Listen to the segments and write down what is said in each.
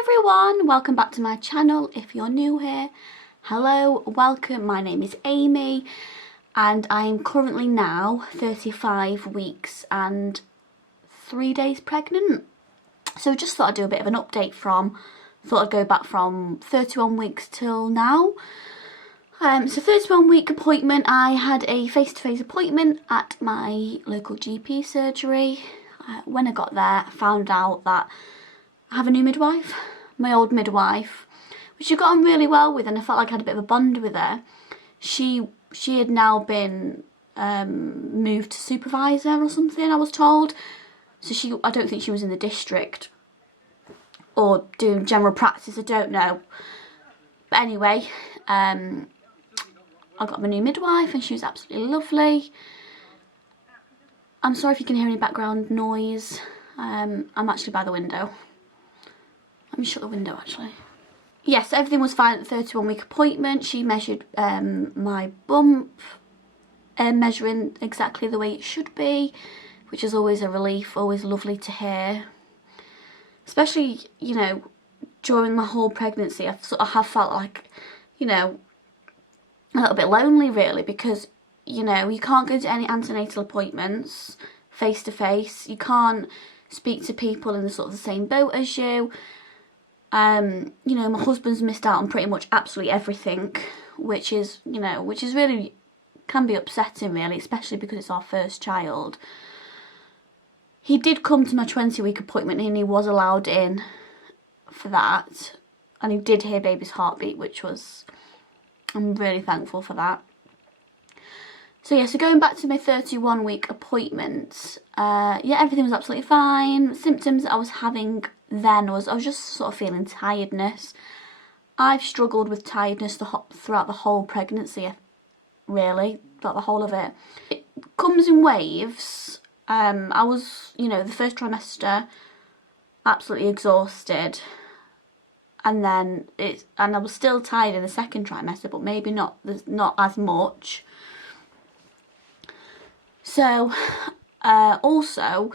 everyone, welcome back to my channel. If you're new here, hello, welcome. My name is Amy and I am currently now 35 weeks and 3 days pregnant. So just thought I'd do a bit of an update thought I'd go back from 31 weeks till now. So 31 week appointment, I had a face-to-face appointment at my local GP surgery. When I got there, I found out that I have a new midwife, my old midwife, which I got on really well with, and I felt like I had a bit of a bond with her. She had now been moved to supervisor or something, I was told. So I don't think she was in the district or doing general practice, I don't know. But anyway, I got my new midwife and she was absolutely lovely. I'm sorry if you can hear any background noise. I'm actually by the window. Let me shut the window actually. Yes, everything was fine at the 31 week appointment. She measured my bump, measuring exactly the way it should be, which is always a relief, always lovely to hear. Especially, you know, during my whole pregnancy, I sort of have felt like, you know, a little bit lonely really, because, you know, you can't go to any antenatal appointments face to face. You can't speak to people in the sort of the same boat as you. You know, my husband's missed out on pretty much absolutely everything, which is, you know, which is really, can be upsetting really, especially because it's our first child. He did come to my 20 week appointment and he was allowed in for that, and he did hear baby's heartbeat, which was, I'm really thankful for that. So yeah, so going back to my 31 week appointment, yeah, everything was absolutely fine. Symptoms I was having then was, I was just sort of feeling tiredness. I've struggled with tiredness throughout the whole pregnancy, really, throughout the whole of it. It comes in waves. I was, you know, the first trimester, absolutely exhausted. And then I was still tired in the second trimester, but maybe not as much. So, also,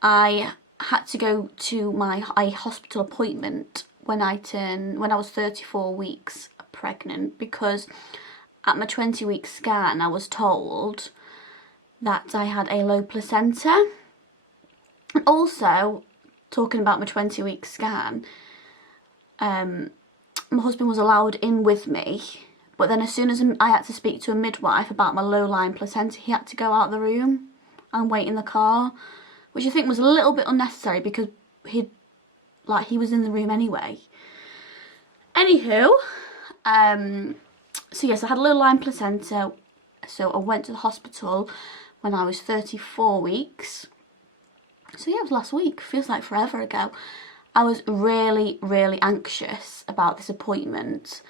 I had to go to a hospital appointment when I was 34 weeks pregnant, because at my 20 week scan I was told that I had a low placenta. And also, talking about my 20 week scan, my husband was allowed in with me, but then as soon as I had to speak to a midwife about my low-lying placenta, he had to go out of the room and wait in the car, which I think was a little bit unnecessary because he was in the room anyway. Anywho, so yes, I had a low-lying placenta, so I went to the hospital when I was 34 weeks. So yeah, it was last week, feels like forever ago. I was really, really anxious about this appointment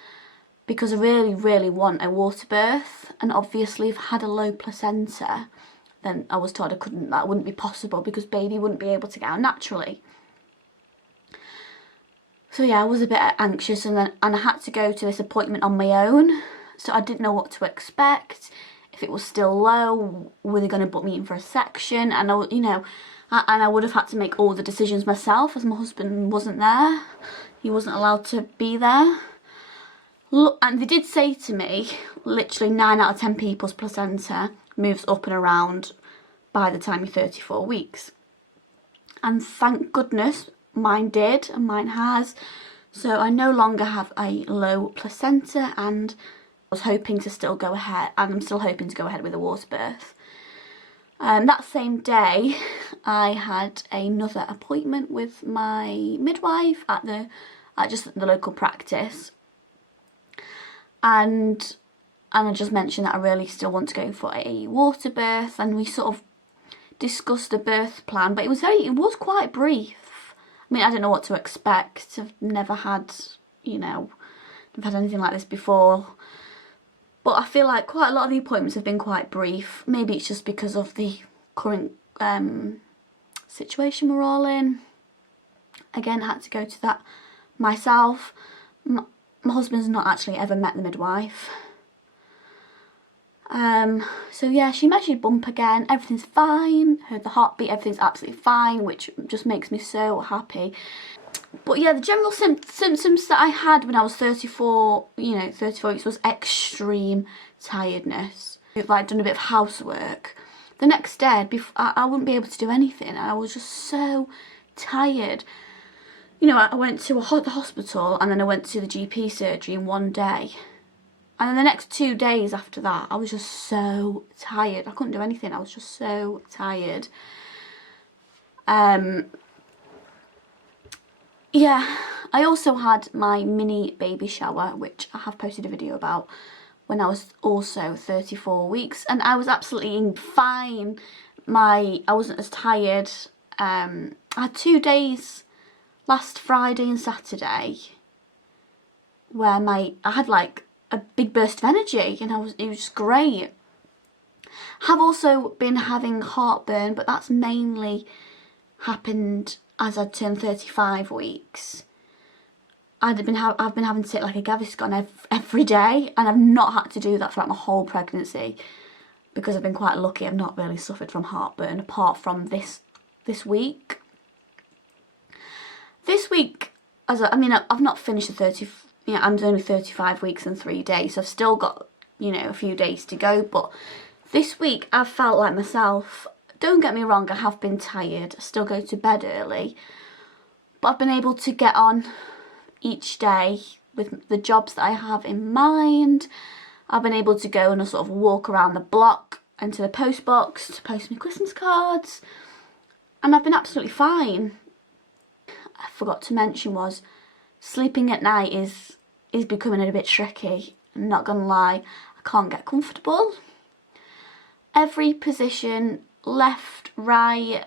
because I really, really want a water birth, and obviously if I had a low placenta, then I was told that wouldn't be possible because baby wouldn't be able to get out naturally. So yeah, I was a bit anxious, and I had to go to this appointment on my own, so I didn't know what to expect. If it was still low, were they going to book me in for a section? And I would have had to make all the decisions myself, as my husband wasn't there. He wasn't allowed to be there. Look, and they did say to me, literally 9 out of 10 people's placenta moves up and around by the time you're 34 weeks. And thank goodness mine did, and mine has. So I no longer have a low placenta, and I was hoping to still go ahead, and I'm still hoping to go ahead with a water birth. That same day, I had another appointment with my midwife at the local practice, and I just mentioned that I really still want to go for a water birth, and we sort of discussed the birth plan, but it was quite brief. I mean, I don't know what to expect. I've never had, you know, I've had anything like this before. But I feel like quite a lot of the appointments have been quite brief. Maybe it's just because of the current situation we're all in. Again, I had to go to that myself. My husband's not actually ever met the midwife. So yeah, she measured bump again. Everything's fine. Heard the heartbeat. Everything's absolutely fine, which just makes me so happy. But yeah, the general symptoms that I had when I was 34, 34 weeks was extreme tiredness. I've like done a bit of housework. The next day, I wouldn't be able to do anything, and I was just so tired. I went to the hospital, and then I went to the GP surgery in one day. And then the next 2 days after that, I was just so tired. I couldn't do anything. I was just so tired. Yeah, I also had my mini baby shower, which I have posted a video about, when I was also 34 weeks, and I was absolutely fine. I wasn't as tired. I had 2 days, last Friday and Saturday, where I had like a big burst of energy, and it was just great. Have also been having heartburn, but that's mainly happened as I'd turned 35 weeks. I've been having to take like a Gaviscon every day, and I've not had to do that throughout my whole pregnancy because I've been quite lucky. I've not really suffered from heartburn apart from this week. This week, I've not finished the 30. I'm only 35 weeks and 3 days, so I've still got a few days to go. But this week I've felt like myself. Don't get me wrong, I have been tired. I still go to bed early, but I've been able to get on each day with the jobs that I have in mind. I've been able to go and sort of walk around the block and to the post box to post my Christmas cards, and I've been absolutely fine. I forgot to mention was sleeping at night is becoming a bit tricky. I'm not gonna lie, I can't get comfortable. Every position, left, right,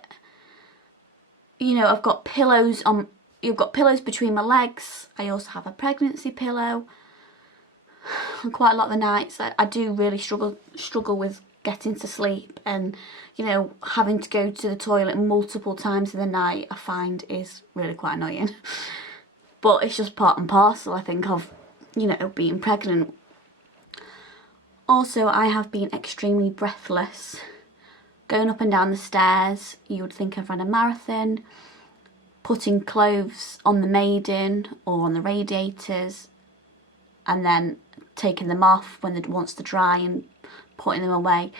I've got pillows on. You've got pillows between my legs. I also have a pregnancy pillow. And quite a lot of the nights I do really struggle with getting to sleep, and having to go to the toilet multiple times in the night I find is really quite annoying. But it's just part and parcel, I think, of being pregnant. Also, I have been extremely breathless. Going up and down the stairs, you would think I've run a marathon. Putting clothes on the maiden or on the radiators, and then taking them off when it wants to dry and putting them away.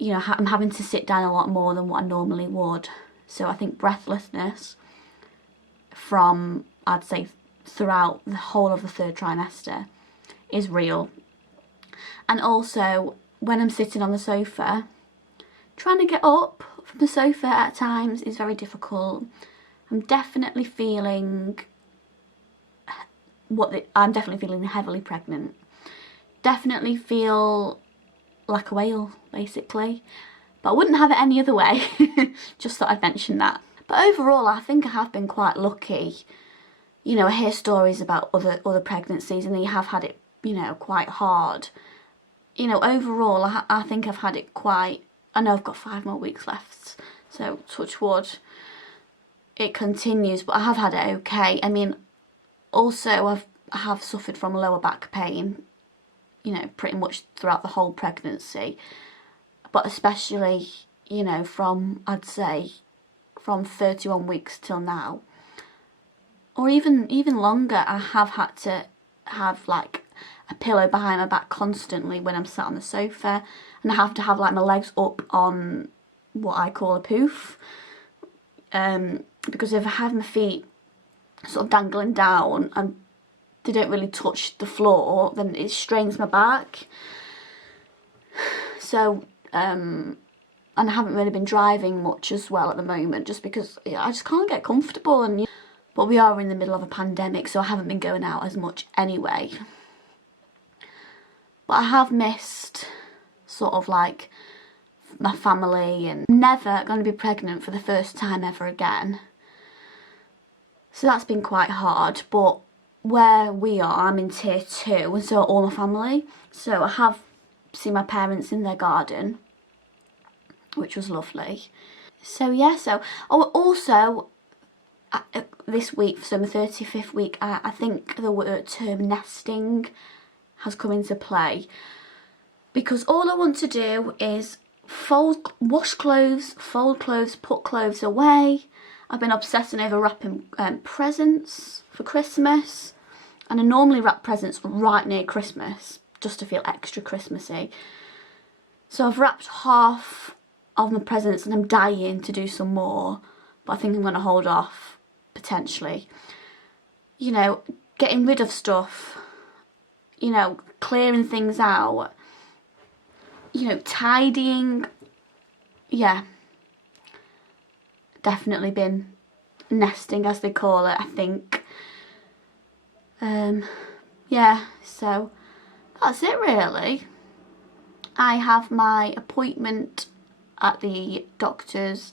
I'm having to sit down a lot more than what I normally would. So I think breathlessness from, I'd say, throughout the whole of the 3rd trimester is real. And also, when I'm sitting on the sofa, trying to get up from the sofa at times is very difficult. I'm definitely feeling heavily pregnant. Definitely feel like a whale, basically. But I wouldn't have it any other way. Just thought I'd mention that. But overall, I think I have been quite lucky. I hear stories about other pregnancies, and they have had it, quite hard. Overall, I think I've had it quite. I know I've got 5 more weeks left, so touch wood. It continues, but I have had it okay. Also I have suffered from lower back pain, pretty much throughout the whole pregnancy, but especially, I'd say from 31 weeks till now, or even longer. I have had to have like a pillow behind my back constantly when I'm sat on the sofa, and I have to have like my legs up on what I call a poof. Because if I have my feet sort of dangling down and they don't really touch the floor, then it strains my back. So, and I haven't really been driving much as well at the moment, just because I just can't get comfortable. But we are in the middle of a pandemic, so I haven't been going out as much anyway. But I have missed sort of like my family, and never going to be pregnant for the first time ever again. So that's been quite hard. But where we are, I'm in tier 2, and so are all my family. So I have seen my parents in their garden, which was lovely. So yeah, also this week, so my 35th week, I think the word term nesting has come into play, because all I want to do is wash clothes, fold clothes, put clothes away. I've been obsessing over wrapping presents for Christmas, and I normally wrap presents right near Christmas just to feel extra Christmassy. So I've wrapped half of my presents and I'm dying to do some more, but I think I'm going to hold off, potentially. You know, getting rid of stuff, you know, clearing things out, you know, tidying. Yeah, definitely been nesting, as they call it, I think. Yeah, so that's it really. I have my appointment at the doctor's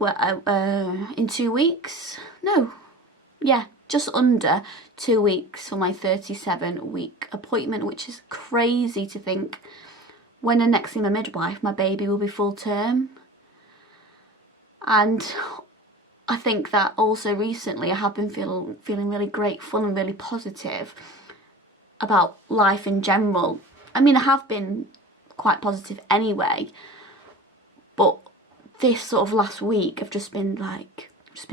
in 2 weeks. No, yeah, just under 2 weeks for my 37-week appointment, which is crazy to think. When I next see my midwife, my baby will be full term. And I think that also recently I have been feeling really grateful and really positive about life in general. I mean, I have been quite positive anyway, but this sort of last week I've just been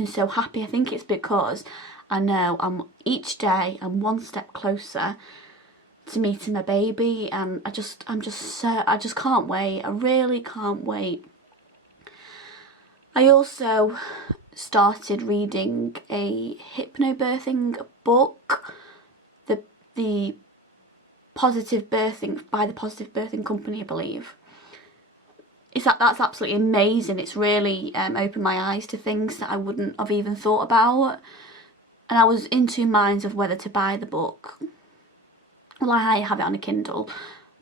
so happy. I think it's because I know each day I'm one step closer to meeting my baby, and I just can't wait. I really can't wait. I also started reading a hypnobirthing book, the Positive Birthing, by the Positive Birthing Company, I believe. That's absolutely amazing. It's really opened my eyes to things that I wouldn't have even thought about, and I was in two minds of whether to buy the book. Well, I have it on a Kindle,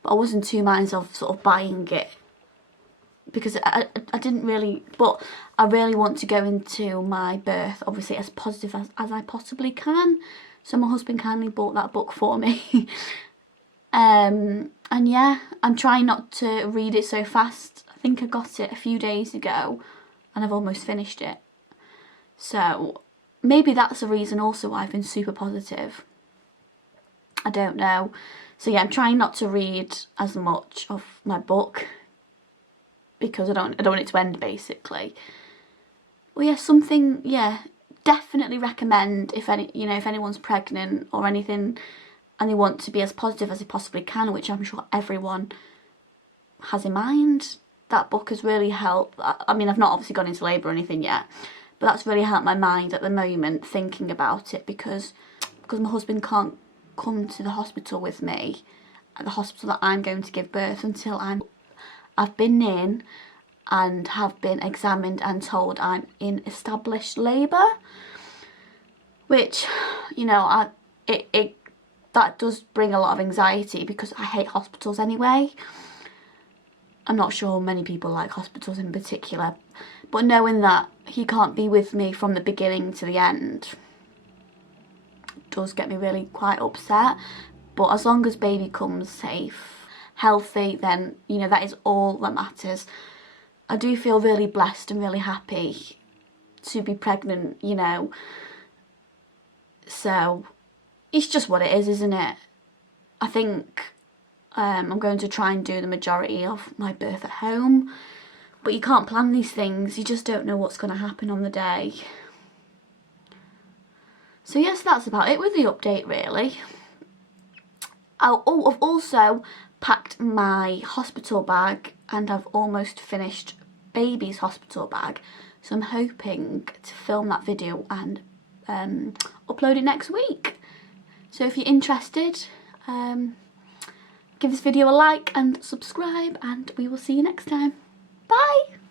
but I was in two minds of sort of buying it, because I didn't really, but I really want to go into my birth obviously as positive as I possibly can. So my husband kindly bought that book for me. And yeah, I'm trying not to read it so fast. I think I got it a few days ago and I've almost finished it. So maybe that's the reason also why I've been super positive. I don't know. So yeah, I'm trying not to read as much of my book because I don't want it to end, basically. Well, yeah, definitely recommend if anyone's pregnant or anything and they want to be as positive as they possibly can, which I'm sure everyone has in mind. That book has really helped. I mean, I've not obviously gone into labour or anything yet, but that's really helped my mind at the moment, thinking about it, because my husband can't come to the hospital with me, at the hospital that I'm going to give birth, until I've been in and have been examined and told I'm in established labour, which, you know, that does bring a lot of anxiety because I hate hospitals anyway. I'm not sure many people like hospitals in particular, but knowing that he can't be with me from the beginning to the end does get me really quite upset. But as long as baby comes safe, healthy, then, you know, that is all that matters. I do feel really blessed and really happy to be pregnant, you know. So it's just what it is, isn't it? I think I'm going to try and do the majority of my birth at home, but you can't plan these things. You just don't know what's going to happen on the day. So yes, that's about it with the update, really. I've also packed my hospital bag and I've almost finished baby's hospital bag, so I'm hoping to film that video and upload it next week. So if you're interested, give this video a like and subscribe, and we will see you next time. Bye!